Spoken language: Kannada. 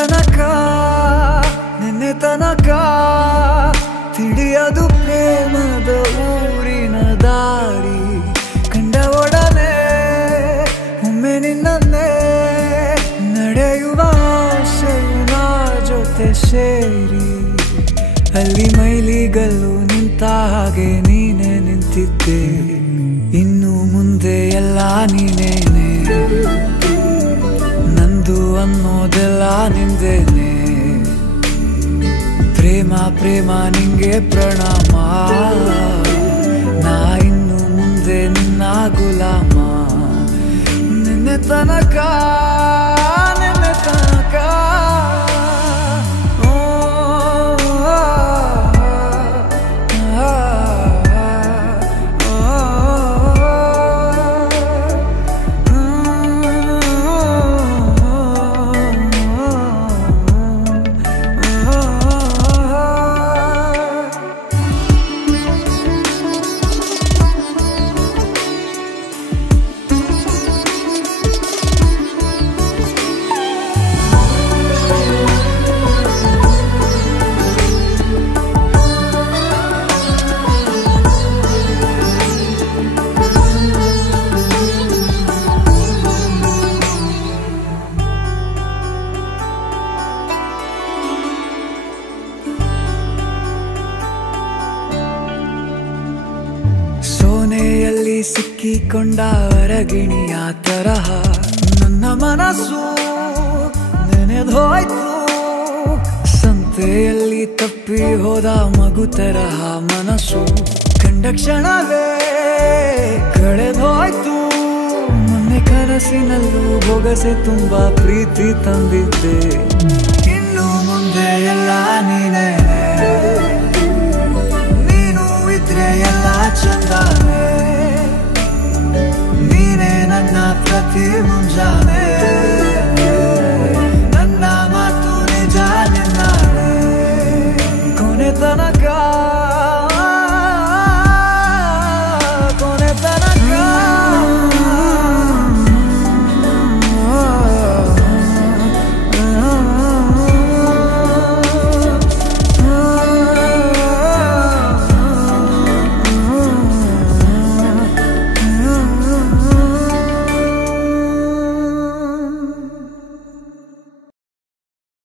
ತನಕ ನಿನ್ನೆ ತನಕ ತಿಳಿಯದು ಪ್ರೇಮದ ಊರಿನ ದಾರಿ ಕಂಡ ಒಡನೆ ಒಮ್ಮೆ ನಿನ್ನೇ ನಡೆಯುವ ಆಸೆಯ ಜೊತೆ ಸೇರಿ ಅಲ್ಲಿ ಮೈಲಿಗಲ್ಲು ನಿಂತ ಹಾಗೆ ನೀನೆ ನಿಂತಿದ್ದೆ ಇನ್ನು ಮುಂದೆ ಎಲ್ಲ ನೀನೇನೆ ನಂದು ಅನ್ನೋದೆಲ್ಲ ನಿಂದೇನೆ ಪ್ರೇಮ ಪ್ರೇಮ ನಿಂಗೆ ಪ್ರಣಾಮ ನಾ ಇನ್ನು ಮುಂದೆ ನಿನ್ನ ಗುಲಾಮ ನಿನ್ನೆ ತನಕ ನಿನ್ನೆ ತನಕ ಸೋನೆಯಲ್ಲಿ ಸಿಕ್ಕಿಕೊಂಡ ಅರಗಿಣಿಯ ತರಹ ನನ್ನ ಮನಸ್ಸು ನೆನೆದೋಯ್ತು ಸಂತೆಯಲ್ಲಿ ತಪ್ಪಿ ಹೋದ ಮಗು ತರಹ ಮನಸ್ಸು ಕಂಡ ಕ್ಷಣವೇ ಕಳೆದೋಯ್ತು ಮೊನ್ನೆ ಕನಸಿನಲ್ಲೂ ಬೊಗಸೆ ತುಂಬಾ ಪ್ರೀತಿ ತಂದಿದ್ದೆ ಇನ್ನು ಮುಂದೆ ಎಲ್ಲ ನೀನೇ ಎಲ್ಲ ಚಂದಾನೆ ನೀನೇ ನನ್ನ ಪ್ರತಿ ಮುಂಜಾನೆ